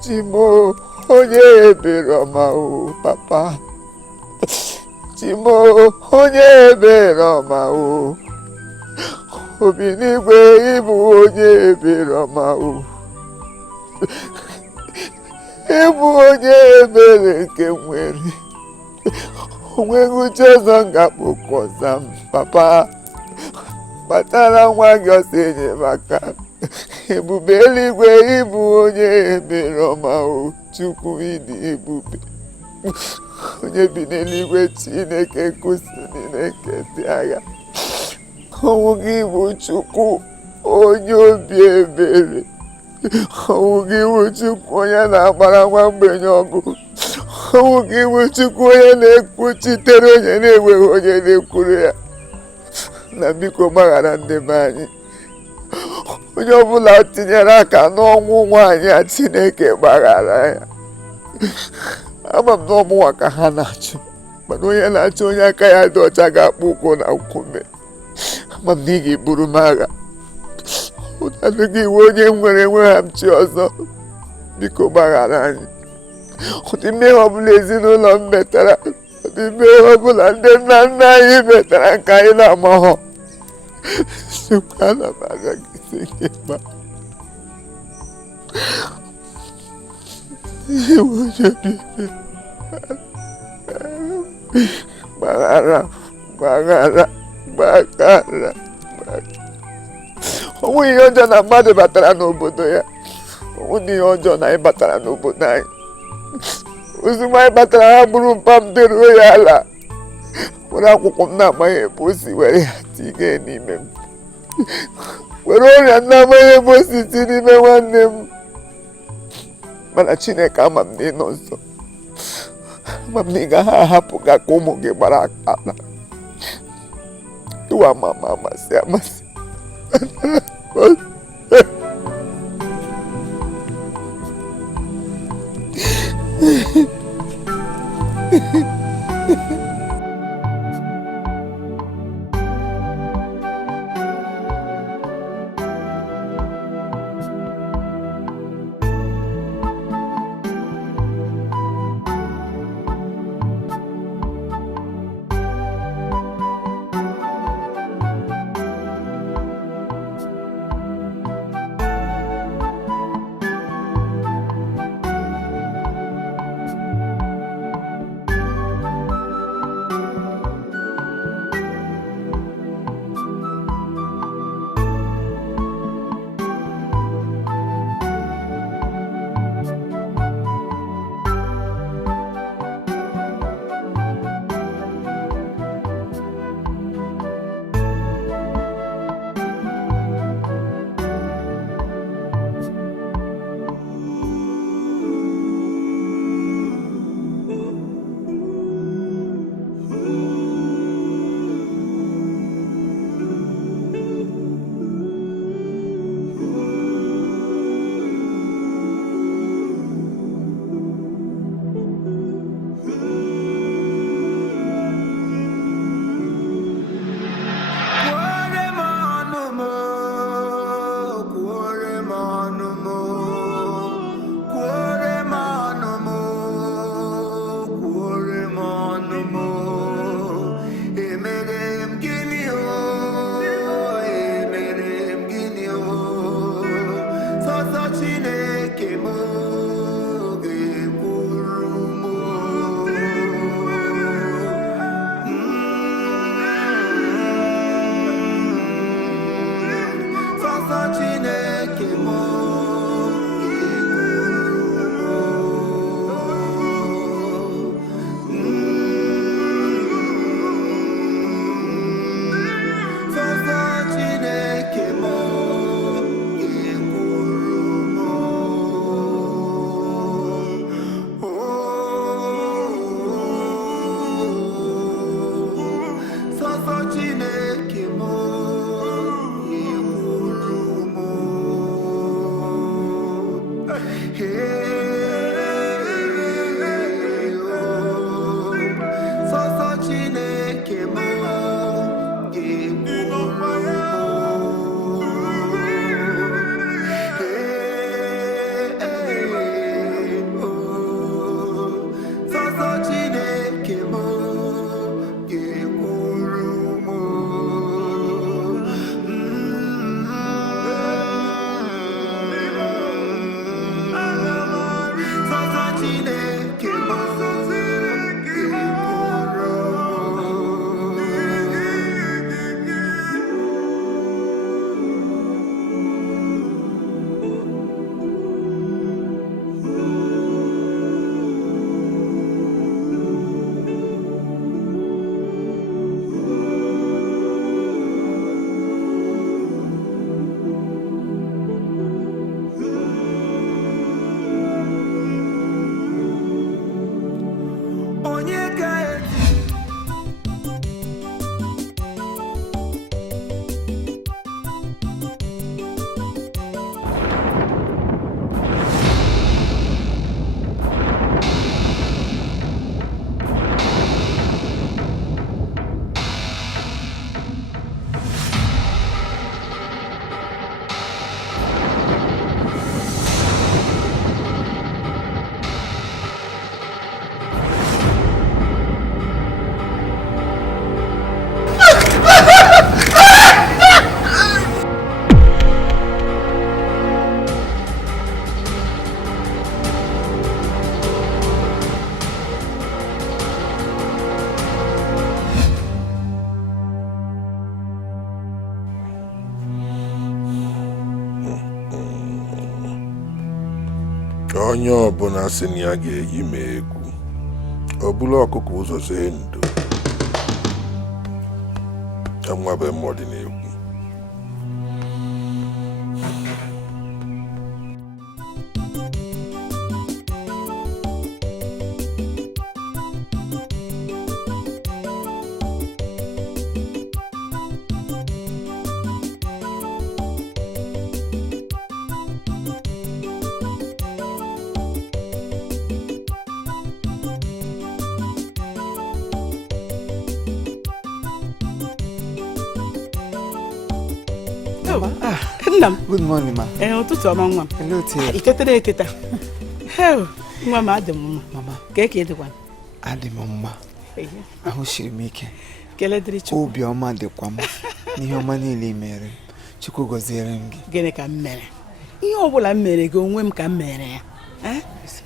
Chimo, onye beroma o papa. Chimo, onye beroma o. Obinigwe ibu onye beroma o. Ibu onye bere nke nwere. Onweghị uche ọzọ ngakpọkọza m papa. Batara nwa gị ọsọ enyemaka. Ebube eluigwe ịbụ onye eberoma o Chukwu ịdị ebube. Onye bi n'eluigwe Chineke nkusi Chineke dị agha. Ọnwụ gị bụ Chukwu onye obi ebere. Ọnwụ gị bụ Chukwu onye na-agbara nwa mgbenye ọgụ. Ọnwụ gị bụ Chukwu onye na-ekwuchitere onye na-enweghị onye na-ekwuru ya. Na biko gbaghara ndị be anyị. Onye ọbụla tinyere aka n'ọnwụ nwaanyị a Chineke gbaghara ya. Ama m na ọmụnwa ka ha na-achụ, mana onye na-achụ onye aka ya dị ọcha ga-akpụ ụkwụ na nkume. Ama m na ị ga-eburu m agha. Ụdadụ gị iwe onye nwere enweghamchi ọzọ. Biko gbaghara anyị. Ụdị mmehie ọbụla ezinụlọ m metara, ụdị mmehie ọbụla ndị nna nna anyị metara nke anyị na-amaghọ. Ana m arịọ gị Sikima. Ibu jadi Bangara. Onwe ihe ọjọọ na mmadụ batara n'obodo ya. Onwe ihe ọjọọ na anyị batara n'obodo anyị. Ozugbo anyị batara ha bụrụ mpa m deruo ya ala. Were akwụkwọ m na-amaghị ebe o si were ya tinye n'ime m. Were ọrịa m na-amaghị ebe o si tinye n'ime nwanne m. Mana Chineke ama m na ị nọ nso. Ama m na ị gaghị ahapụ ka ụmụ gị gbara ala. Tụwa mama amasị amasị. onye ọbụla sị na ya ga-eyi m egwu ọ bụla ọkụkọ ụzọ see ndo enwabe m ọdịnihu. Good morning, ma. Ụtụtụ ọma nwa m. Hello, Tia. Iketere eketa. Nwa m adị m mma. Mama. Ka eke dịkwa? Adị m mma. Ahụ siri m ike. Kele dịrị Chukwu. Obi ọma dịkwa m. N'ihe ọma niile mere. Chukwu gọziere m gị. Gịnị ka m mere? Ihe ọ bụla m mere gị onwe m ka m mere ya.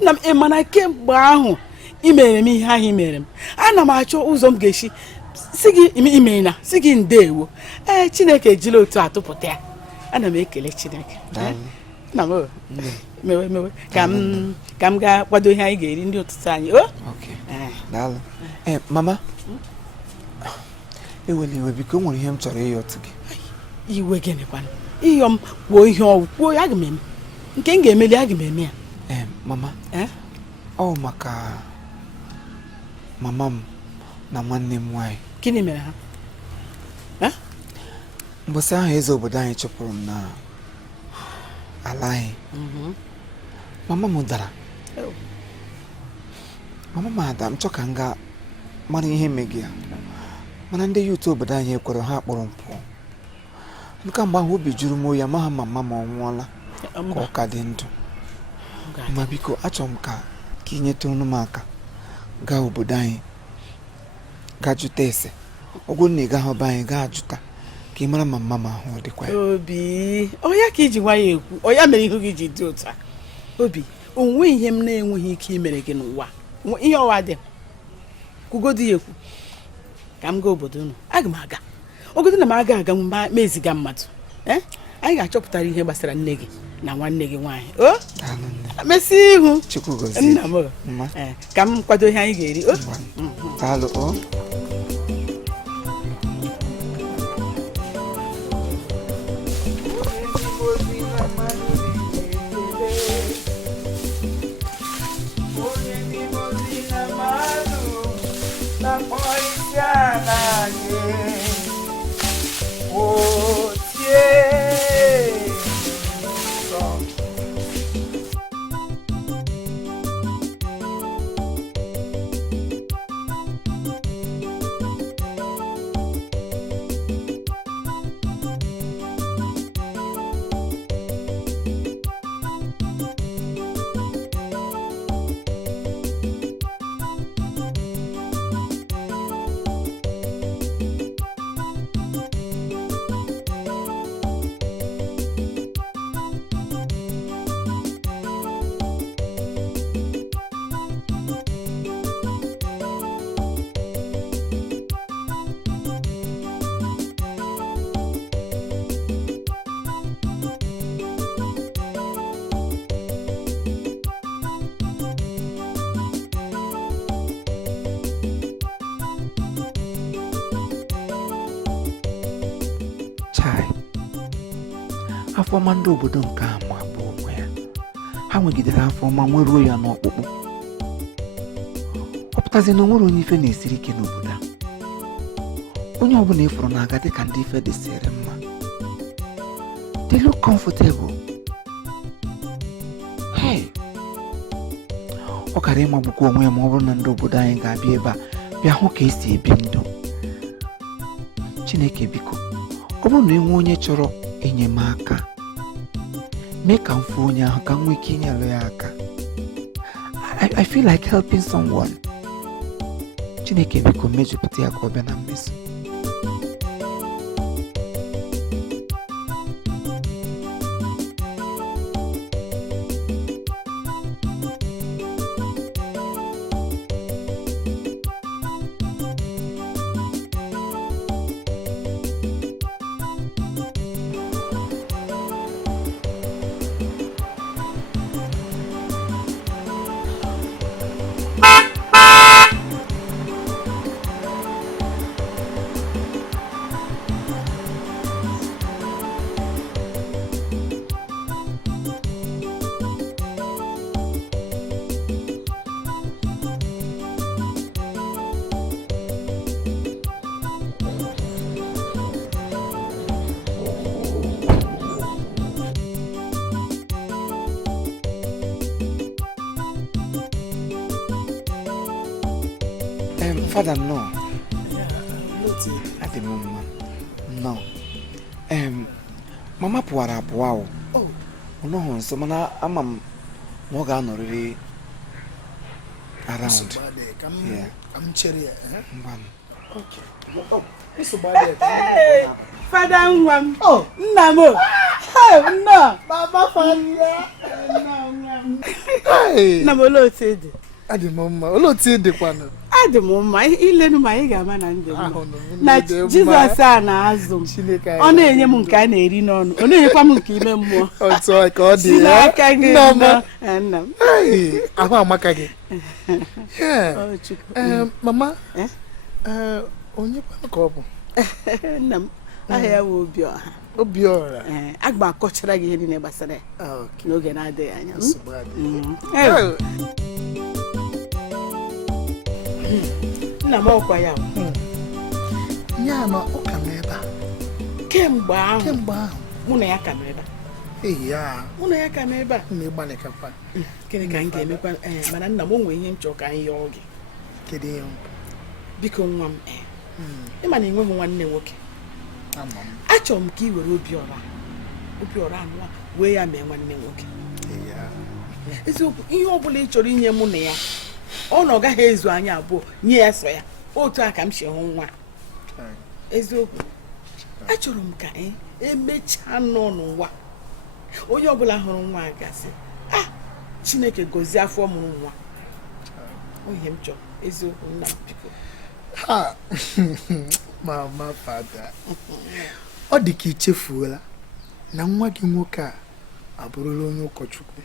Nna m mana kemgbe ahụ ị mere m ihe ahụ ị mere m. Ana m achọ ụzọ m ga-esi si gị ime na si gị ndeewo. Chineke ejila otu atụpụta ya. Ana m ekele Chineke. Nna m mewe ka m gaa kwado ihe anyị ga-eri ndị ụtụtụ anyị. Okay. Daalụ. Mama. Ewela iwe biko nwere ihe m chọrọ ịyọtụ gị. Iwe gịnịkwa? Ịyọ m kwuo ihe ọwụ kwuo ya aga m eme. Nke m ga-emeli aga m eme ya. Mama. Ọ maka mama m na nwanne m nwanyị. Gịnị mere ha? Mbọsị ahụ eze obodo anyị chụpụrụ m na ala anyị. Mama m dara. Mama m ada m chọ ka m gaa mara ihe megi ya. Mana ndị yut obodo anyị ekwere ha kpọrọ m pụọ. Nke mgbe ahụ obi juru m oyi amaghị mama m ọ nwụọla ka ọ ka dị ndụ. Ma biko achọrọ m ka ị nyetụrụ m aka gaa obodo anyị gaa jụta ese. Ọgwụ na ị gaghị ọba anyị gaa jụta ka ị mara ma mama ahụ ọ dịkwa ya. Obi ọya ka iji gwa ya ekwu ọya mere ihu gị ji dị ụtọ. Obi onwe ihe m na-enweghị ike imere gị n'ụwa ihe ọwa dị kwugodi ya ekwu ka m gaa obodo unu aga m aga ogodo na m aga meziga mmadụ anyị ga-achọpụtara ihe gbasara nne gị na nwanne gị nwaanyị mesị ihu nna m ka m kwado ihe anyị ga-eri. Afọma ndị obodo nke a ma bụ onwe ya. Ha nwegidere afọma nweruo ya n'ọkpụkpụ. Ọ pụtazi na onwere onye ife na-esiri ike n'obodo a. Onye ọbụla ịfụrụ na-aga dị ka ndị ife dịsịrị mma. They look comfortable. Ọ kara ịmagbukwa onwe ya ma ọ bụrụ na ndị obodo anyị ga-abịa ebe a bịa hụ ka esi ebi ndụ. Chineke biko ọ bụrụ na enwe onye chọrọ enyemaka mee ka m fụ onye ahụ ka m nwee ike inyere ya aka. I feel like helping someone. Chineke biko mejupụta ya ka ọ bịa na mmeso. Father, no. At the moment, no. Mama puara puao. Oh, no, so mana amam moga no really around. Yeah, I'm cherry. Okay. Hey, Father Nwam. Oh, Namo. Hey, no. Mama Father. Hey. Namo lo tede. Adi mama, lo tede kwano. Adi mama, ile nu ma ị ga-ama na ndụ m. Na Jizọs a na-azụ m. Ọ na-enye m nke a na-eri n'ọnụ. Ọ na-enyekwa m nke ime mmụọ. Otu a ka ọ dị ya. Nna m. Ahụ amaka gị. Mama. Onye kwa ka ọ bụ? Nna m, aha ya bụ Obiọha. Obiọha. Aga m akọchara gị ihe niile gbasara ya n'oge na-adịghị anya. Nna m ọkwa ya ya ma ọ ka m ebe a kemgbe ahụ mụ na ya ka m ebe a mụ na ya ka m ebe a na-egbalikakwa gịnị ka m ga-emekwa mana nna m o nwere ihe m chọrọ ka anyị yọọ gị. Kedu ihe biko nwa m ịma na enwe m nwanne nwoke achọrọ m ka ị were obiọra anụwa wee ya mee nwanne nwoke. Eziokwu ihe ọ bụla ị chọrọ inye mụ na ya ọ na ọ gaghị ezu anyị abụọ nye ya so ya otu a ka m si hụ nwa. Eziokwu achọrọ m ka emechaa nọ n'ụwa onye ọbụla hụrụ nwa gasị Chineke gozie afọ mụrụ nwa. Ihe m chọrọ eziokwu nna m biko. Mama Fada, ọ dị ka ichefuola na nwa gị nwoke a abụrụla onye ụkọchukwu.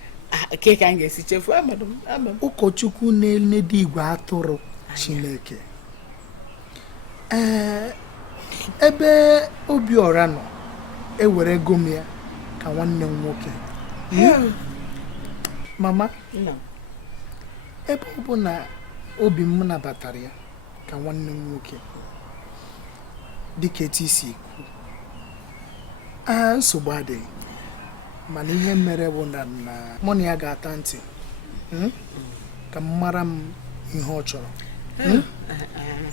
Ke ka m ga-esi chefu ama m. Ụkọchukwu na-enedo igwe atụrụ Chineke. Ebe Obiọra nọ ewere gom ya ka nwanne m nwoke. Mama, ebe ọ bụ na obi m nabatara ya ka nwanne m nwoke dịka etu isi ikwu nsogbu adịghị, mana ihe mere bụ na mụ na ya ga-ata ntị ka m mara m ihe ọ chọrọ.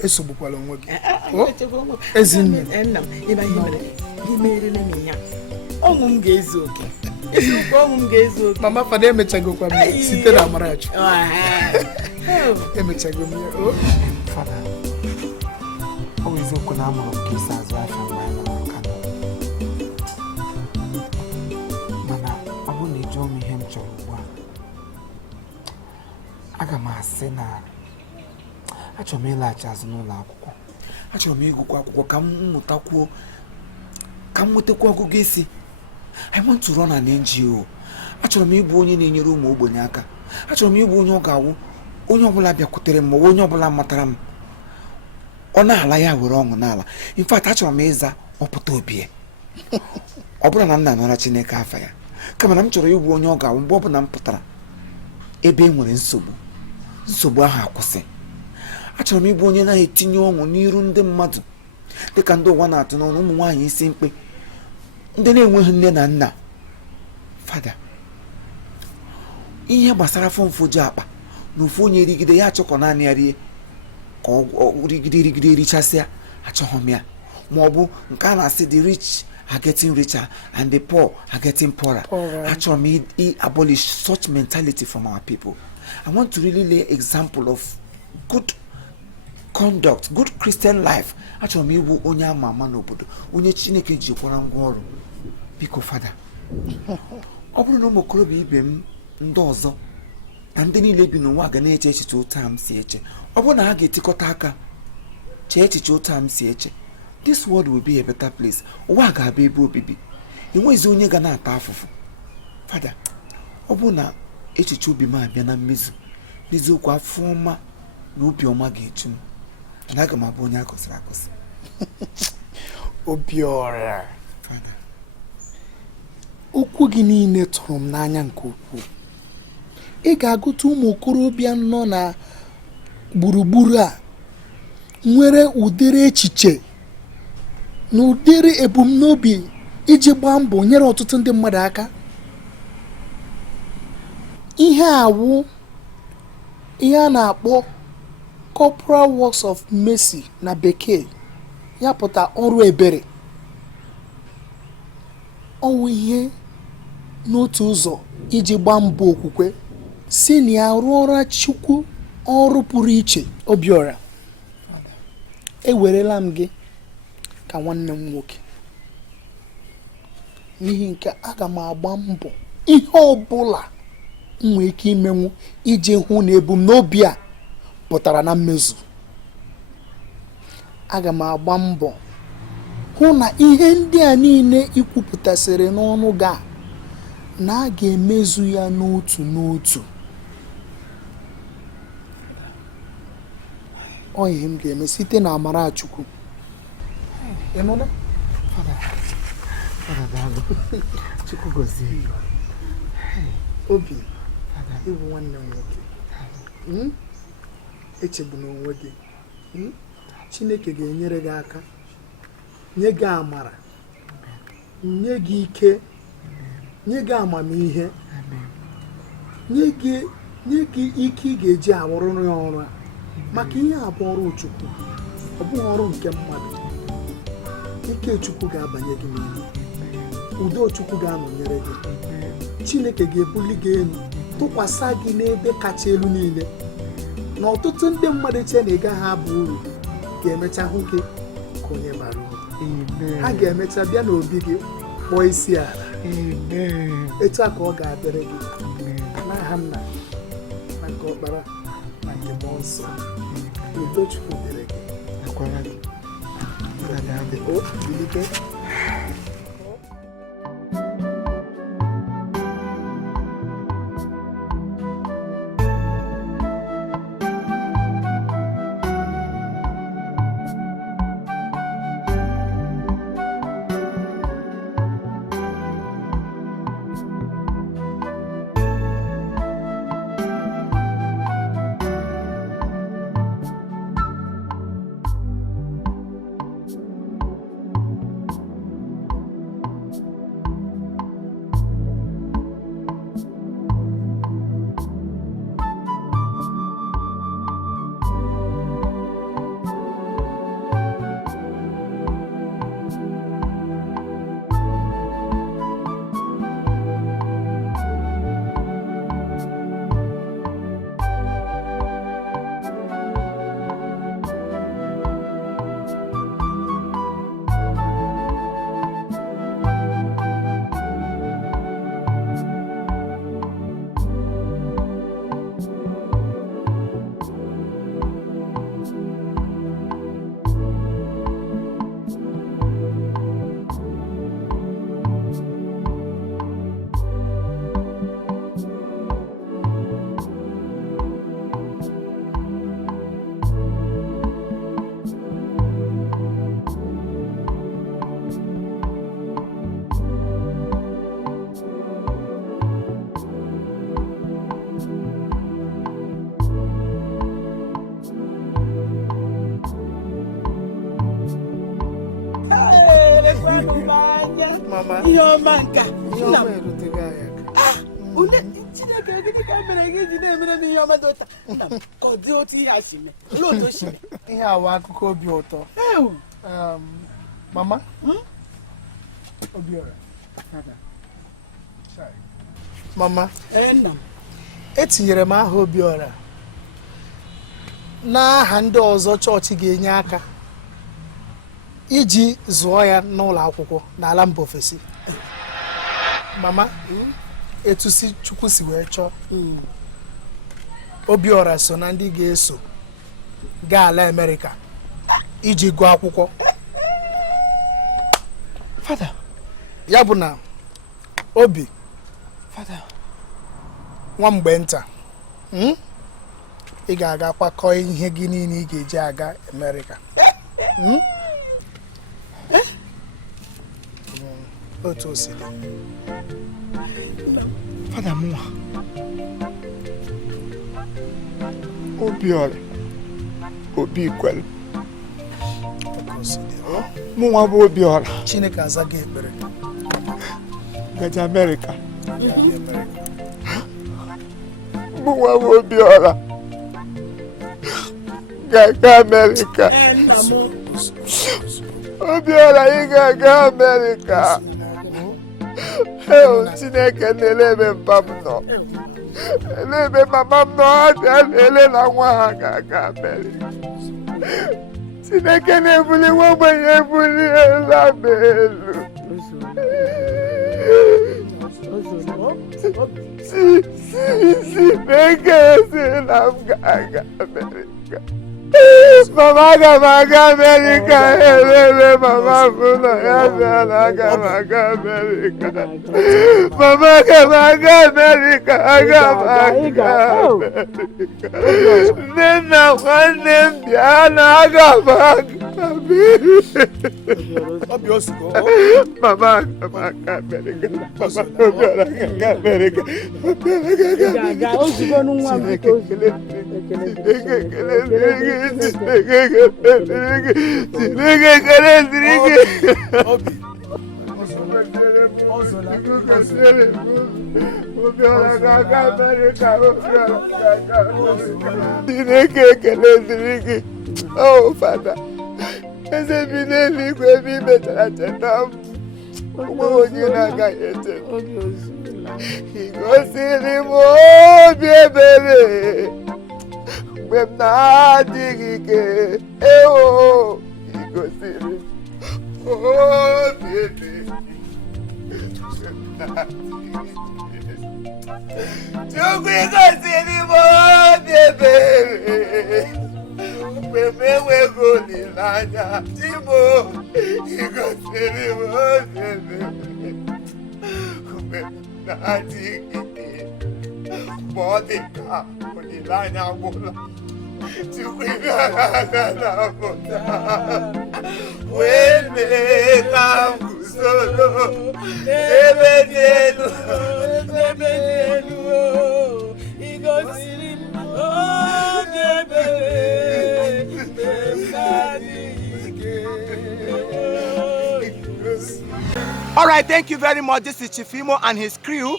Esogbukwala onwe gị. Ezinne ọṅụ m ga-ezu oke. Eziokwu ọṅụ m ga-ezu oke. Mama Fada emechagokwa m site na Amarachi. Emechago m ya. Fada, ọ bụ eziokwu na amụrụ m ka esi azụ afọ mgbe anyị nọ n'ụka nọ. Mana ọ bụrụ na ị jụọ m ihe m chọrọ ugbu a, aga m asị na achọrọ m ịlaghachi azụ n'ụlọ akwụkwọ. Achọrọ m ịgụkwa akwụkwọ ka m mụtakwuo, ka m nwetakwa ọgụgụ isi. I want to run an NGO. Achọrọ m ịbụ onye na-enyere ụmụ ogbenye aka. Achọrọ m ịbụ onye ọ ga-awụ onye ọbụla bịakwutere m ma onye ọbụla matara m ọ na-ala ya were ọṅụ n'ala. In fact, achọrọ m ịza ọpụta obi. Ọ bụrụ na m na-anara Chineke afa ya, kama na m chọrọ ịbụ onye ọ ga-awụ mgbe ọbụla m pụtara ebe e nwere nsogbu ahụ akwụsị. Achọrọ m ịbụ onye na-etinye ọṅụ n'iru ndị mmadụ dịka ndị ụwa na-atụ n'ọnụ ụmụ nwaanyị isi mkpe, ndị na-enweghị nne na nna. Fada, ihe gbasara fọmfoju akpa na ofu onye rigide ya achọkọ naanị ya rie ka ọ rigide richasịa, achọghị m ya. Ma ọ bụ nke a na-asị the rich are getting richer and the poor are getting poorer. Achọrọ m abolish such mentality from our people. I want to really lay example of good conduct, good Christian life. Achọrọ m ịbụ onye ama ama n'obodo, onye Chineke jikwara ngwa ọrụ. Biko Fada, ọ bụrụ na ụmụ okorobịa ibe m ndị ọzọ na ndị niile bi n'ụwa ga na-eche echiche otu a m si eche, ọ bụrụ na ha ga-etikọta aka chee echiche otu a m si eche, this world will be a better place. Ụwa ga-abụ ebe obibi, enwezi onye ga na-ata afụfụ. Fada, ọ bụrụ na echiche obi m abịa na mmezu, n'eziokwu afọ ọma na obi ọma ga-eju m, na aga m abụ onye akọsịrị akọsị. Obiọra, okwu gị niile tụrụ m n'anya nke ukwuu. Ị ga-agụta ụmụ okorobịa nọ na gburugburu a nwere ụdịrị echiche na ụdịrị ebumnobi iji gbaa mbọ nyere ọtụtụ ndị mmadụ aka. Ihe awụ ihe a na-akpọ corporal works of mercy na bekee ya pụta ọrụ ebere. Ọwụ ihe n'otu ụzọ iji gbaa mbọ okwukwe si na ya rụọra Chukwu ọrụ pụrụ iche. Obiora, ewerela m gị ka nwanne m nwoke, n'ihi nke aga m agba mbọ ihe ọbụla m nwee ike imenwu iji hụ na ebumnobi a pụtara na mmezu. Aga m agba mbọ hụ na ihe ndị a niile ikwupụtasịrị n'ọnụ gị na a ga-emezu ya n'otu n'otu. Ọ ihe m ga-eme site na amara Chukwu. Ịnụla? Chukwu gozie. Obi, ịbụ nwanne m nwoke. Echegbuna onwe gị. Chineke ga-enyere gị aka, nye gị amara, nye gị ike, nye gị amamihe, nye gị ike ị ga-eji arụrụ ya ọrụ a. Maka ihe a bụ ọrụ Chukwu, ọ bụghị ọrụ nke mmadụ. Ike Chukwu ga-abanye gị n'ime, udo Chukwu ga-anọnyere gị, Chineke ga-ebuli gị elu, tụkwasị gị n'ebe kacha elu niile. Na ọtụtụ ndị mmadụ che na ị gaghị abụ uru ga-emecha hụ gị ka onye bara uru. Ha ga-emecha bịa n'obi gị kpọọ isi ala. Etu a ka ọ ga-adịrị gị n'aha Nna na nke Ọkpara na nke Mmụọ Nsọ. Udo Chukwu dịrị gị. Bilite. Ihe ọma nka Chineke gịnị ka mere gị ji na-emere m ihe ọma dị ụta? Nna m, ka ọ dị otu ihe a si mee, olee otu o si mee? Ihe a bụ akụkọ obi ụtọ. Mama, Obiora, Mama, Nna m, etinyere m aha Obiora n'aha ndị ọzọ chọọchị ga-enye aka iji zụọ ya n'ụlọ akwụkwọ n'ala mba ofesi. Mama, etu si Chukwu si wee chọọ, Obiora so na ndị ga-eso gaa ala Amerịka iji gụọ akwụkwọ. Fada, ya bụ na Obi, Fada, nwa mgbe nta, ị ga-aga kwakọọ ihe gị niile ị ga-eji aga Amerịka. Otu o si dị. Fada mụnwa, Obiora, Obi kwelu. Otu o si dị. Mụnwa bụ Obiora. Chineke azaghị ekpere. Gaja Amerịka. Amerịka. Mụnwa bụ Obiora. ga-aga Amerịka. Obiọra ị ga-aga Amerịka. Chineke na-elebe mpa m nọ. Elebe mama m nọ, ọ bịa na-ele na nwa ha ga-aga Amerịka. Chineke na-ebuli nwa ogbenye ebuli elu elu. Chineke si na m ga-aga Amerịka. Mama aga m aga Amerịka. Elele mama m nọ ya bịa na aga m aga Amerịka. Mama aga m aga Amerịka. Aga m aga Amerịka. Nne nna nwanne m bịa na aga m aga Amerịka. Mama aga m aga Amerịka. Mama Obiọra aga Amerịka. Oh, Father, eze bi n'eluigwe ebe I mechara cheta m. Onwe onye na-agaghị echeta. Ị gosiri m obi ebere mgbe m na-adịghị ike. Ị gosiri m obi ebere Chukwu, ị gosiri m obi ebere mgbe m enweghị olileanya. Chimo, ị gosiri m obi ebere mgbe m na-adịghị ike. Mgbe ọ dị ka olileanya gwụla, Chukwu bịara napụta wee mee ka m guzoro ebe dị elu. Ị gosiri m obi ebere mgbe m na-adịghị ike. All right, thank you very much. This is Chief Imo and his crew.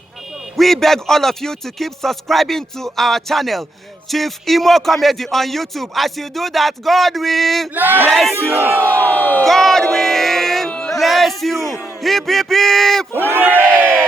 We beg all of you to keep subscribing to our channel, Chief Imo Comedy on YouTube. As you do that, God will bless you. God will bless you. Hip, hip, hip. Hooray!